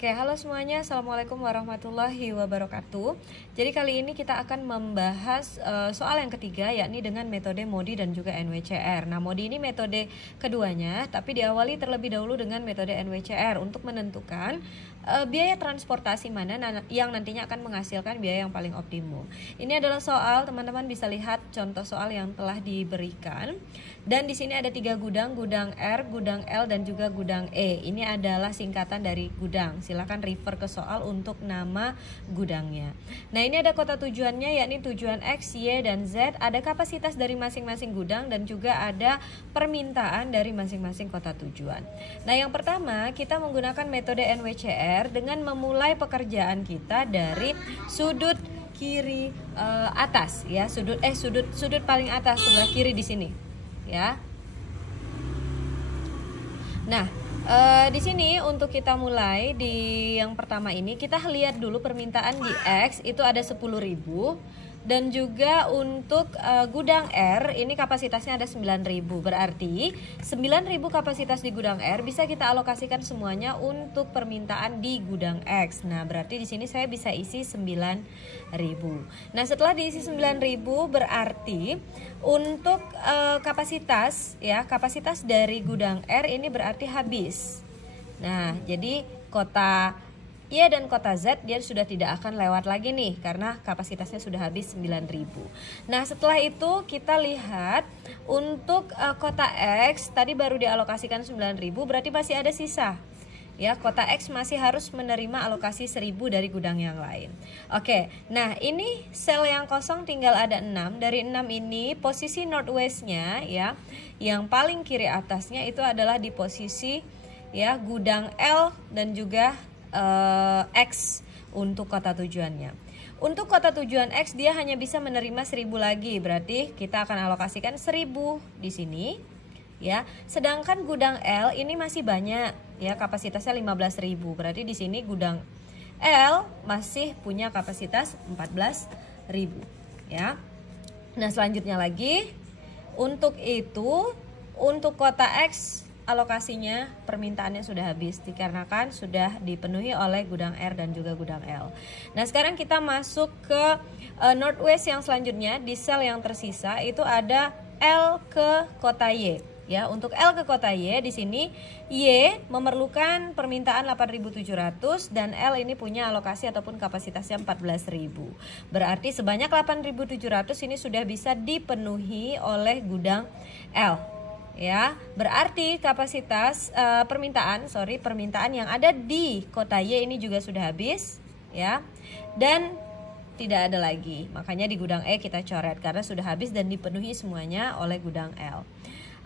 Oke, halo semuanya. Assalamualaikum warahmatullahi wabarakatuh. Jadi kali ini kita akan membahas soal yang ketiga, yakni dengan metode MODI dan juga NWCR. Nah, MODI ini metode keduanya, tapi diawali terlebih dahulu dengan metode NWCR untuk menentukan biaya transportasi mana yang nantinya akan menghasilkan biaya yang paling optimum. Ini adalah soal, teman-teman bisa lihat contoh soal yang telah diberikan. Dan di sini ada 3 gudang, gudang R, gudang L, dan juga gudang E. Ini adalah singkatan dari gudang. Silakan refer ke soal untuk nama gudangnya. Nah, ini ada kota tujuannya, yakni tujuan X, Y, dan Z. Ada kapasitas dari masing-masing gudang dan juga ada permintaan dari masing-masing kota tujuan. Nah, yang pertama kita menggunakan metode NWCR dengan memulai pekerjaan kita dari sudut kiri atas, ya, sudut paling atas sebelah kiri di sini. Ya. Nah, di sini untuk kita mulai di yang pertama ini kita lihat dulu permintaan di X itu ada 10.000 dan juga untuk gudang R ini kapasitasnya ada 9.000. Berarti 9.000 kapasitas di gudang R bisa kita alokasikan semuanya untuk permintaan di gudang X. Nah, berarti di sini saya bisa isi 9.000. Nah, setelah diisi 9.000 berarti untuk kapasitas dari gudang R ini berarti habis. Nah, jadi kota Y dan kota Z dia sudah tidak akan lewat lagi nih karena kapasitasnya sudah habis 9.000. Nah, setelah itu kita lihat untuk kota X tadi baru dialokasikan 9.000, berarti masih ada sisa. Ya, kota X masih harus menerima alokasi 1.000 dari gudang yang lain. Oke, nah ini sel yang kosong tinggal ada 6. Dari 6 ini posisi northwestnya ya, yang paling kiri atasnya itu adalah di posisi ya gudang L dan juga X untuk kota tujuannya. Untuk kota tujuan X dia hanya bisa menerima 1.000 lagi, berarti kita akan alokasikan 1.000 di sini. Ya, sedangkan gudang L ini masih banyak ya, kapasitasnya 15.000. Berarti di sini gudang L masih punya kapasitas 14.000 ya. Nah, selanjutnya lagi untuk itu untuk kota X alokasinya permintaannya sudah habis dikarenakan sudah dipenuhi oleh gudang R dan juga gudang L. Nah, sekarang kita masuk ke northwest yang selanjutnya. Di sel yang tersisa itu ada L ke kota Y. Ya, untuk L ke kota Y di sini Y memerlukan permintaan 8.700 dan L ini punya alokasi ataupun kapasitasnya 14.000. Berarti sebanyak 8.700 ini sudah bisa dipenuhi oleh gudang L. Ya, berarti kapasitas permintaan yang ada di kota Y ini juga sudah habis ya. Dan tidak ada lagi. Makanya di gudang E kita coret karena sudah habis dan dipenuhi semuanya oleh gudang L.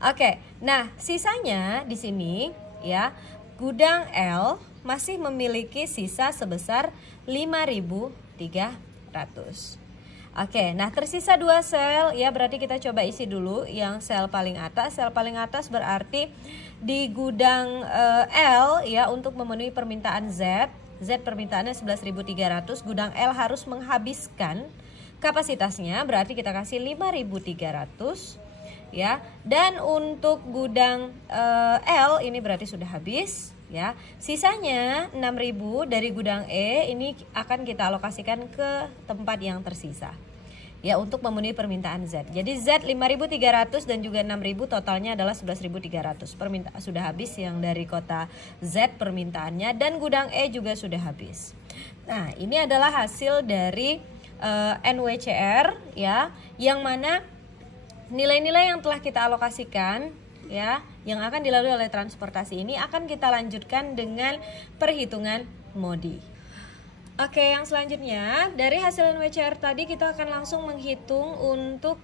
Oke, nah sisanya di sini ya, gudang L masih memiliki sisa sebesar 5.300. Oke, nah tersisa 2 sel ya, berarti kita coba isi dulu yang sel paling atas. Sel paling atas berarti di gudang L ya, untuk memenuhi permintaan Z permintaannya 11.300, gudang L harus menghabiskan kapasitasnya, berarti kita kasih 5.300 ya. Dan untuk gudang L ini berarti sudah habis ya. Sisanya 6.000 dari gudang E ini akan kita alokasikan ke tempat yang tersisa ya, untuk memenuhi permintaan Z. Jadi Z 5.300 dan juga 6.000, totalnya adalah 11.300. Permintaan sudah habis yang dari kota Z permintaannya, dan gudang E juga sudah habis. Nah, ini adalah hasil dari NWCR ya, yang mana nilai-nilai yang telah kita alokasikan ya, yang akan dilalui oleh transportasi ini akan kita lanjutkan dengan perhitungan MODI. Oke, yang selanjutnya dari hasil NWCR tadi kita akan langsung menghitung untuk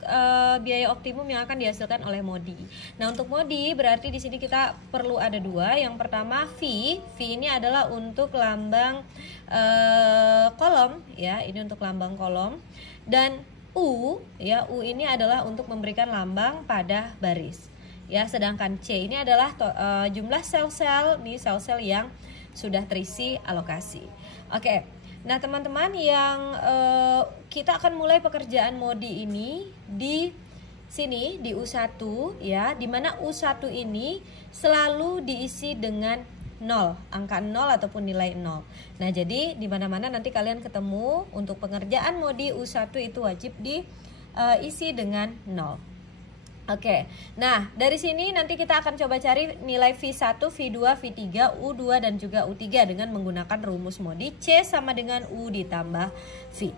biaya optimum yang akan dihasilkan oleh MODI. Nah, untuk MODI berarti di sini kita perlu ada 2. Yang pertama V ini adalah untuk lambang kolom ya, ini untuk lambang kolom, dan U ya, U ini adalah untuk memberikan lambang pada baris. Ya, sedangkan C ini adalah jumlah sel-sel, nih sel-sel yang sudah terisi alokasi. Oke, nah teman-teman yang kita akan mulai pekerjaan MODI ini di sini di U1 ya, dimana U1 ini selalu diisi dengan 0, angka 0 ataupun nilai 0. Nah, jadi di mana-mana nanti kalian ketemu untuk pengerjaan modi U1 itu wajib diisi dengan 0. Oke, nah dari sini nanti kita akan coba cari nilai V1, V2, V3, U2 dan juga U3 dengan menggunakan rumus modi C sama dengan U ditambah V.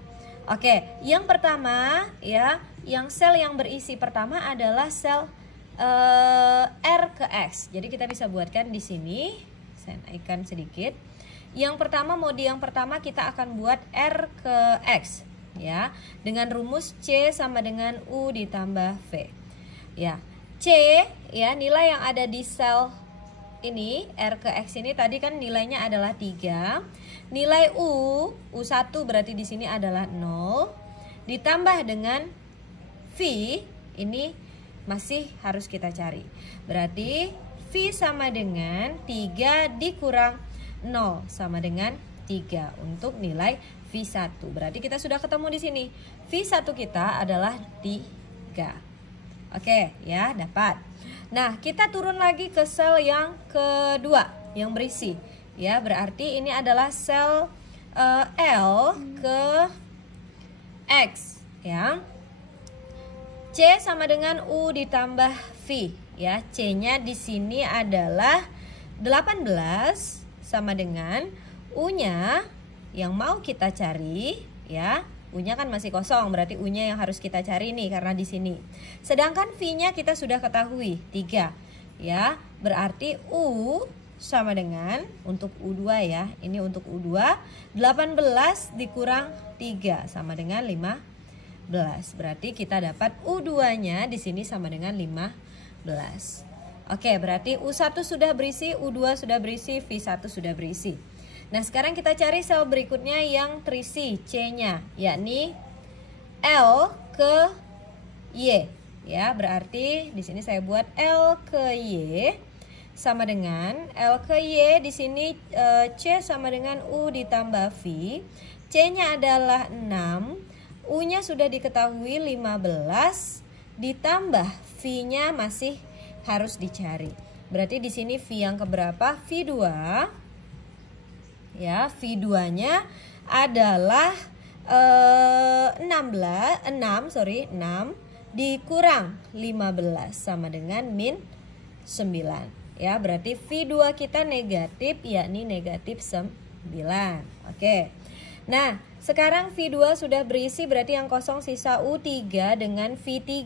Oke, yang pertama ya, yang sel yang berisi pertama adalah sel R ke X. Jadi kita bisa buatkan di sini, saya naikkan sedikit. Yang pertama, modi yang pertama kita akan buat R ke X ya, dengan rumus C sama dengan U ditambah V. Ya, C ya, nilai yang ada di sel ini R ke X ini tadi kan nilainya adalah 3. Nilai U1 berarti di sini adalah 0 ditambah dengan V ini masih harus kita cari. Berarti V sama dengan 3 dikurang 0 sama dengan 3 untuk nilai V1. Berarti kita sudah ketemu di sini. V1 kita adalah 3. Oke, ya, dapat. Nah, kita turun lagi ke sel yang kedua yang berisi. Ya, berarti ini adalah sel L ke X, ya. C sama dengan U ditambah V, ya. C-nya di sini adalah 18 sama dengan U-nya yang mau kita cari, ya. U-nya kan masih kosong, berarti U-nya yang harus kita cari nih karena di sini. Sedangkan V-nya kita sudah ketahui 3, ya. Berarti U sama dengan untuk U2 ya. Ini untuk U2 18 dikurang 3 sama dengan 15. Berarti kita dapat U2-nya di sini sama dengan 15. Oke, berarti U1 sudah berisi, U2 sudah berisi, V1 sudah berisi. Nah, sekarang kita cari sel berikutnya yang terisi C-nya, yakni L ke Y. Ya, berarti di sini saya buat L ke Y sama dengan L ke Y di sini C sama dengan U ditambah V. C-nya adalah 6. U-nya sudah diketahui 15 ditambah V-nya masih harus dicari. Berarti di sini V yang keberapa? V2. Ya, V2-nya adalah 6 dikurang 15 sama dengan min 9. Ya, berarti V2 kita negatif, yakni negatif 9. Oke. Nah, sekarang V2 sudah berisi, berarti yang kosong sisa U3 dengan V3.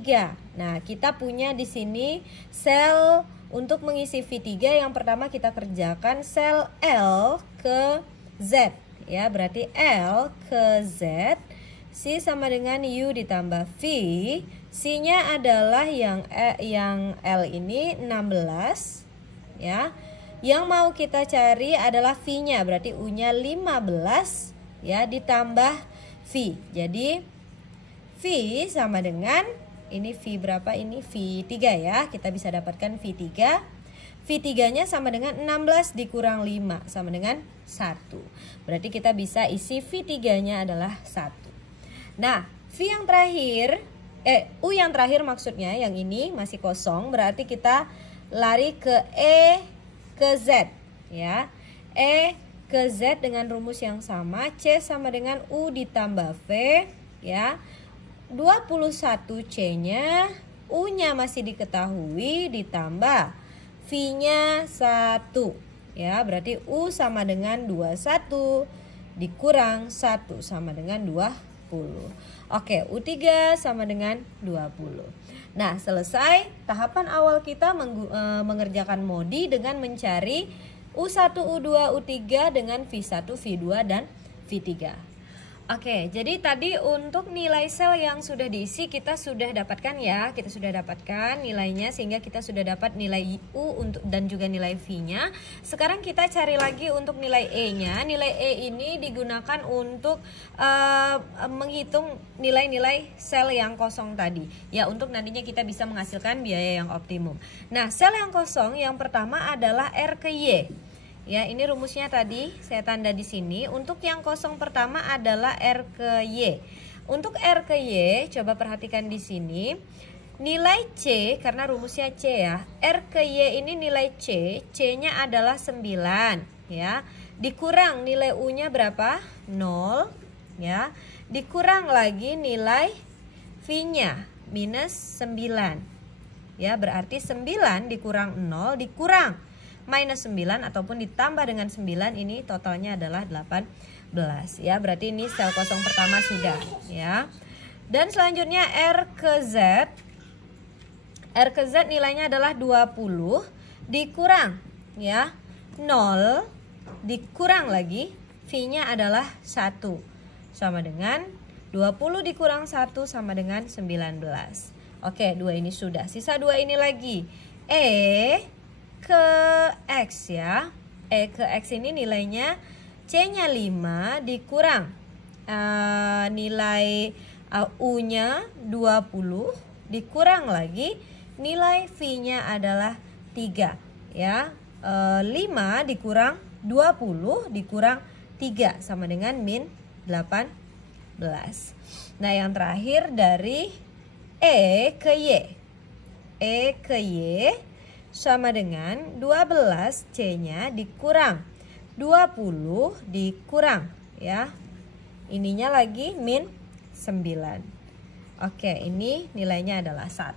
Nah, kita punya di sini sel untuk mengisi V3. Yang pertama kita kerjakan sel L ke Z. Ya, berarti L ke Z. C sama dengan U ditambah V. C-nya adalah yang L ini 16. Ya. Yang mau kita cari adalah V-nya, berarti U-nya 15. Ya, ditambah V. Jadi V sama dengan ini V berapa? Ini V3 ya. Kita bisa dapatkan V3. V3-nya sama dengan 16 dikurang 5 sama dengan 1. Berarti kita bisa isi V3-nya adalah 1. Nah, V yang terakhir U yang terakhir maksudnya yang ini masih kosong, berarti kita lari ke E ke Z ya. E ke Z dengan rumus yang sama, C sama dengan U ditambah V ya. 21 C-nya, U-nya masih diketahui ditambah V-nya 1 ya. Berarti U sama dengan 21 dikurang 1 sama dengan 20. Oke, U3 sama dengan 20. Nah, selesai tahapan awal kita mengerjakan modi dengan mencari U1, U2, U3 dengan V1, V2, dan V3. Oke, jadi tadi untuk nilai sel yang sudah diisi kita sudah dapatkan ya. Kita sudah dapatkan nilainya sehingga kita sudah dapat nilai U dan juga nilai V-nya. Sekarang kita cari lagi untuk nilai E-nya. Nilai E ini digunakan untuk menghitung nilai-nilai sel yang kosong tadi. Ya, untuk nantinya kita bisa menghasilkan biaya yang optimum. Nah, sel yang kosong yang pertama adalah R ke Y. Ya, ini rumusnya tadi saya tanda di sini. Untuk yang kosong pertama adalah R ke Y. Untuk R ke Y, coba perhatikan di sini. Nilai C, karena rumusnya C ya, R ke Y ini nilai C, C-nya adalah 9 ya. Dikurang nilai U-nya berapa? 0 ya. Dikurang lagi nilai V-nya minus 9 ya, berarti 9 dikurang 0 dikurang minus 9 ataupun ditambah dengan 9, ini totalnya adalah 18 ya. Berarti ini sel kosong pertama sudah ya. Dan selanjutnya R ke Z. R ke Z nilainya adalah 20 dikurang ya 0 dikurang lagi V-nya adalah 1 sama dengan 20 dikurang 1 sama dengan 19. Oke, 2 ini sudah. Sisa 2 ini lagi. E ke X ya. E ke X ini nilainya C-nya 5 dikurang nilai U-nya 20 dikurang lagi nilai V-nya adalah 3 ya. 5 dikurang 20 dikurang 3 sama dengan min 18. Nah, yang terakhir dari E ke Y. E ke Y sama dengan 12 C-nya dikurang 20 dikurang ya. Ininya lagi min 9. Oke, ini nilainya adalah 1.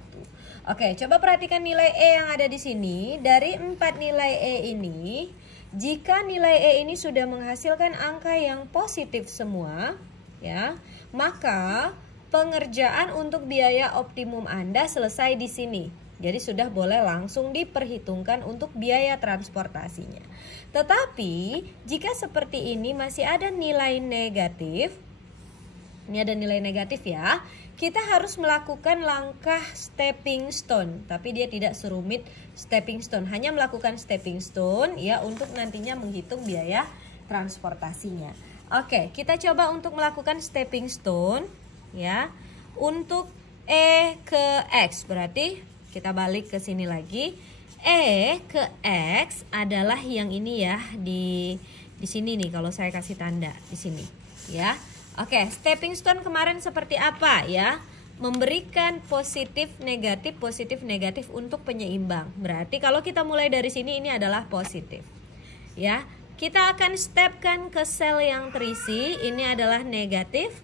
Oke, coba perhatikan nilai E yang ada di sini. Dari 4 nilai E ini, jika nilai E ini sudah menghasilkan angka yang positif semua, ya, maka pengerjaan untuk biaya optimum Anda selesai di sini. Jadi sudah boleh langsung diperhitungkan untuk biaya transportasinya. Tetapi jika seperti ini masih ada nilai negatif, ini ada nilai negatif ya, kita harus melakukan langkah stepping stone. Tapi dia tidak serumit stepping stone, hanya melakukan stepping stone ya untuk nantinya menghitung biaya transportasinya. Oke, kita coba untuk melakukan stepping stone ya. Untuk E ke X berarti kita balik ke sini lagi. E ke X adalah yang ini ya, di sini nih kalau saya kasih tanda di sini ya. Oke, stepping stone kemarin seperti apa ya? Memberikan positif negatif untuk penyeimbang. Berarti kalau kita mulai dari sini ini adalah positif. Ya. Kita akan stepkan ke sel yang terisi, ini adalah negatif.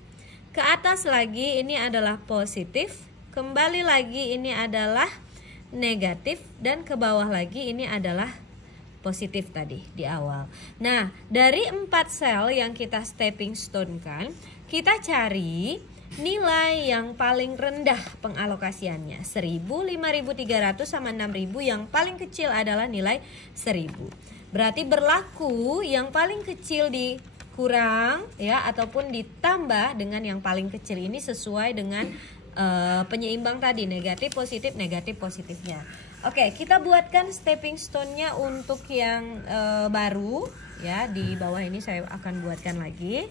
Ke atas lagi ini adalah positif. Kembali lagi ini adalah negatif, dan ke bawah lagi ini adalah positif tadi di awal. Nah, dari 4 sel yang kita stepping stone kan, kita cari nilai yang paling rendah pengalokasiannya. 1000, 5300 sama 6000, yang paling kecil adalah nilai 1000. Berarti berlaku yang paling kecil dikurang ya ataupun ditambah dengan yang paling kecil, ini sesuai dengan penyeimbang tadi, negatif positifnya. Oke, kita buatkan stepping stone-nya untuk yang baru ya. Di bawah ini saya akan buatkan lagi.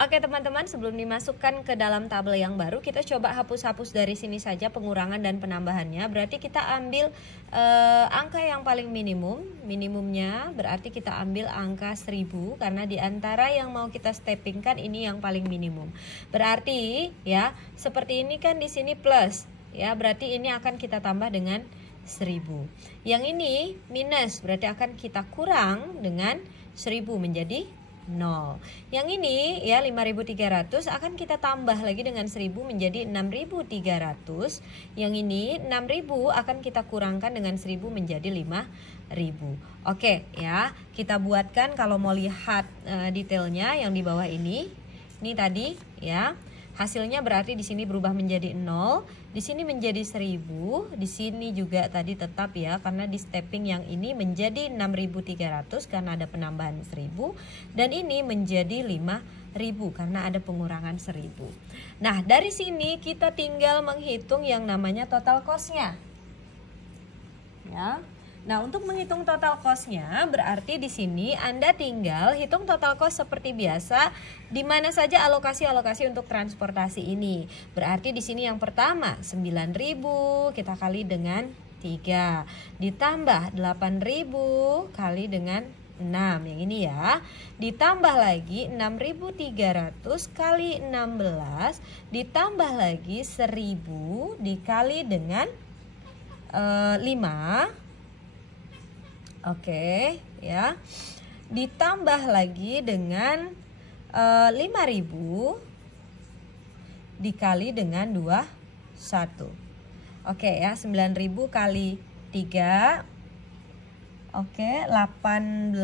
Oke teman-teman, sebelum dimasukkan ke dalam tabel yang baru, kita coba hapus-hapus dari sini saja pengurangan dan penambahannya. Berarti kita ambil angka yang paling minimumnya berarti kita ambil angka 1000, karena diantara yang mau kita steppingkan ini yang paling minimum. Berarti ya seperti ini kan, di sini plus ya, berarti ini akan kita tambah dengan 1000. Yang ini minus, berarti akan kita kurang dengan 1000 menjadi 0. Yang ini ya 5300 akan kita tambah lagi dengan 1000 menjadi 6300. Yang ini 6000 akan kita kurangkan dengan 1000 menjadi 5000. Oke ya, kita buatkan kalau mau lihat detailnya yang di bawah ini. Ini tadi ya. Hasilnya berarti di sini berubah menjadi 0, di sini menjadi 1000, di sini juga tadi tetap ya, karena di stepping yang ini menjadi 6300 karena ada penambahan 1000, dan ini menjadi 5000 karena ada pengurangan 1000. Nah, dari sini kita tinggal menghitung yang namanya total cost-nya. Ya. Nah, untuk menghitung total cost-nya berarti di sini Anda tinggal hitung total cost seperti biasa, di mana saja alokasi-alokasi untuk transportasi ini. Berarti di sini yang pertama 9.000 kita kali dengan 3 ditambah 8.000 kali dengan 6 yang ini ya. Ditambah lagi 6.300 kali 16 ditambah lagi 1.000 dikali dengan 5. Oke, ya. Ditambah lagi dengan 5.000 dikali dengan 21. Oke ya, 9.000 kali 3. Oke, 18.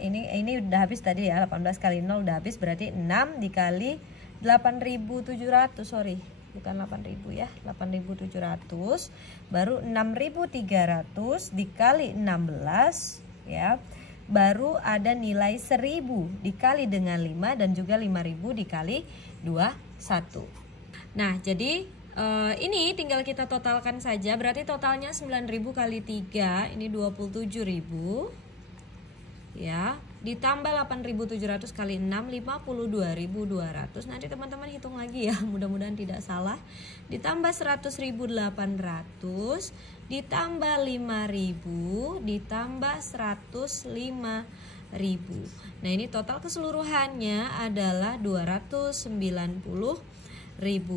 Ini udah habis tadi ya, 18 kali 0 udah habis, berarti 6 dikali 8.700, sorry. Bukan 8.000 ya, 8.700. Baru 6.300 dikali 16 ya. Baru ada nilai 1.000 dikali dengan 5 dan juga 5.000 dikali 21. Nah, jadi ini tinggal kita totalkan saja. Berarti totalnya 9.000 kali 3 ini 27.000 ya. Ditambah 8.700 kali 6 52.200. Nanti teman-teman hitung lagi ya, mudah-mudahan tidak salah. Ditambah 100.800 ditambah 5.000 ditambah 105.000. Nah, ini total keseluruhannya adalah 290.000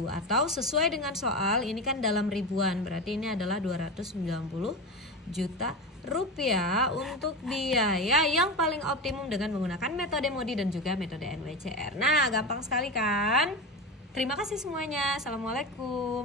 atau sesuai dengan soal ini kan dalam ribuan, berarti ini adalah 290 juta rupiah untuk biaya yang paling optimum dengan menggunakan metode MODI dan juga metode NWCR. Nah, gampang sekali kan? Terima kasih semuanya. Assalamualaikum.